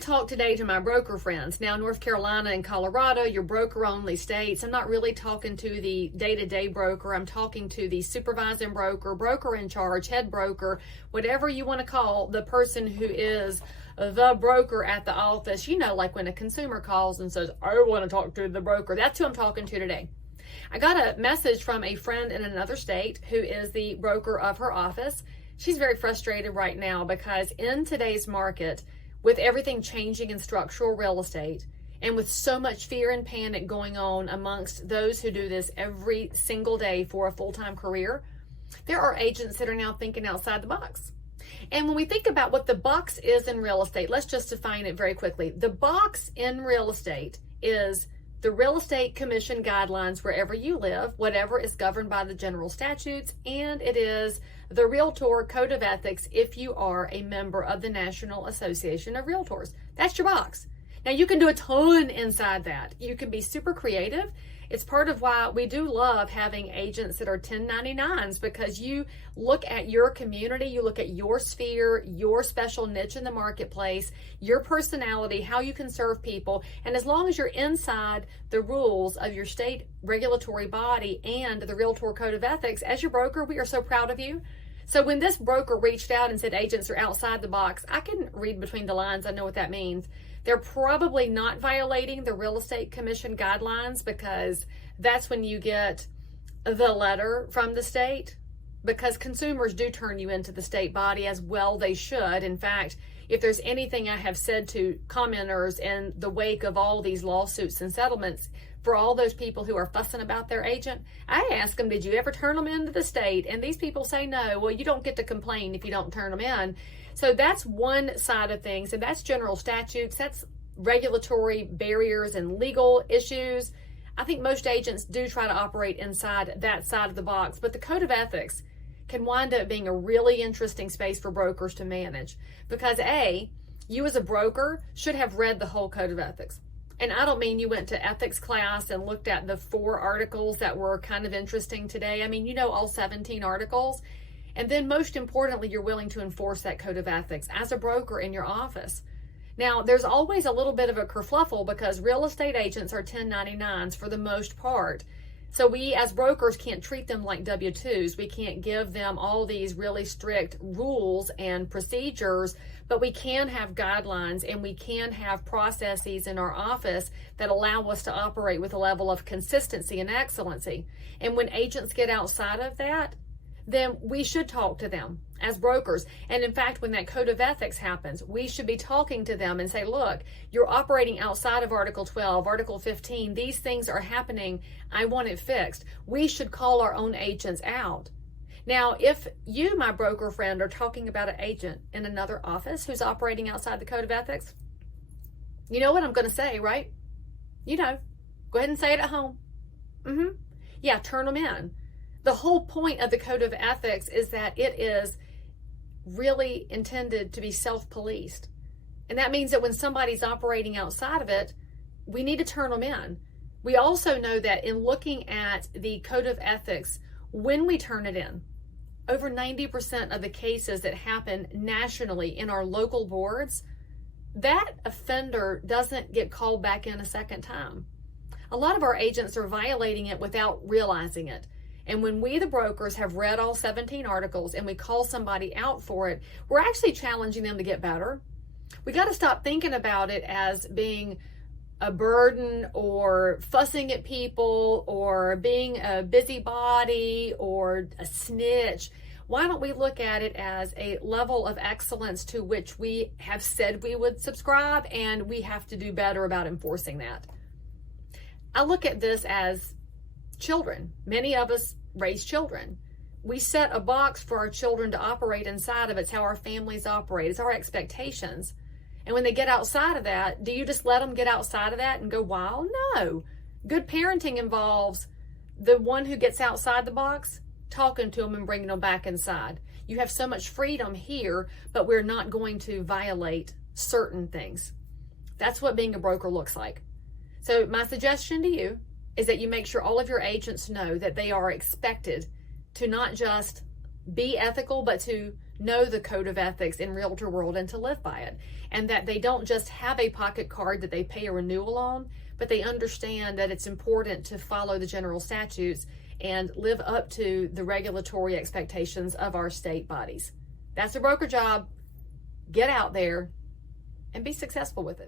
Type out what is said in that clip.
to talk today to my broker friends. Now, North Carolina and Colorado, your broker-only states. I'm not really talking to the day-to-day broker. I'm talking to the supervising broker, broker in charge, head broker, whatever you want to call the person who is the broker at the office. You know, like when a consumer calls and says, I want to talk to the broker. That's who I'm talking to today. I got a message from a friend in another state who is the broker of her office. She's very frustrated right now because in today's market, with everything changing in structural real estate and with so much fear and panic going on amongst those who do this every single day for a full-time career, there are agents that are now thinking outside the box. And when we think about what the box is in real estate, let's just define it very quickly. The box in real estate is the real estate commission guidelines wherever you live, whatever is governed by the general statutes, and it is the Realtor Code of Ethics if you are a member of the National Association of Realtors. That's your box. Now you can do a ton inside that. You can be super creative. It's part of why we do love having agents that are 1099s, because you look at your community, you look at your sphere, your special niche in the marketplace, your personality, how you can serve people. And as long as you're inside the rules of your state regulatory body and the Realtor Code of Ethics, as your broker, we are so proud of you. So when this broker reached out and said agents are outside the box, I can read between the lines. I know what that means. They're probably not violating the real estate commission guidelines, because that's when you get the letter from the state, because consumers do turn you into the state body, as well they should. In fact, if there's anything I have said to commenters in the wake of all these lawsuits and settlements, for all those people who are fussing about their agent, I ask them, did you ever turn them into the state? And these people say no. Well, you don't get to complain if you don't turn them in. So that's one side of things, and that's general statutes, that's regulatory barriers and legal issues. I think most agents do try to operate inside that side of the box, but the Code of Ethics can wind up being a really interesting space for brokers to manage, because A, you as a broker should have read the whole Code of Ethics. And I don't mean you went to ethics class and looked at the 4 articles that were kind of interesting today. I mean, you know, all 17 articles. And then most importantly, you're willing to enforce that Code of Ethics as a broker in your office. Now, there's always a little bit of a kerfluffle because real estate agents are 1099s for the most part. So we as brokers can't treat them like W-2s. We can't give them all these really strict rules and procedures, but we can have guidelines and we can have processes in our office that allow us to operate with a level of consistency and excellency. And when agents get outside of that, then we should talk to them as brokers. And in fact, when that Code of Ethics happens, we should be talking to them and say, look, you're operating outside of Article 12, Article 15. These things are happening. I want it fixed. We should call our own agents out. Now, if you, my broker friend, are talking about an agent in another office who's operating outside the Code of Ethics, you know what I'm going to say, right? You know, go ahead and say it at home. Yeah, turn them in. The whole point of the Code of Ethics is that it is really intended to be self-policed. And that means that when somebody's operating outside of it, we need to turn them in. We also know that in looking at the Code of Ethics, when we turn it in, over 90% of the cases that happen nationally in our local boards, that offender doesn't get called back in a second time. A lot of our agents are violating it without realizing it. And when we, the brokers, have read all 17 articles and we call somebody out for it, we're actually challenging them to get better. We got to stop thinking about it as being a burden or fussing at people or being a busybody or a snitch. Why don't we look at it as a level of excellence to which we have said we would subscribe, and we have to do better about enforcing that? I look at this as children. Many of us raise children. We set a box for our children to operate inside of. It's how our families operate. It's our expectations. And when they get outside of that, do you just let them get outside of that and go wild? No. Good parenting involves the one who gets outside the box, talking to them and bringing them back inside. You have so much freedom here, but we're not going to violate certain things. That's what being a broker looks like. So my suggestion to you is that you make sure all of your agents know that they are expected to not just be ethical, but to know the code of ethics in realtor world and to live by it. And that they don't just have a pocket card that they pay a renewal on, but they understand that it's important to follow the general statutes and live up to the regulatory expectations of our state bodies. That's a broker job. Get out there and be successful with it.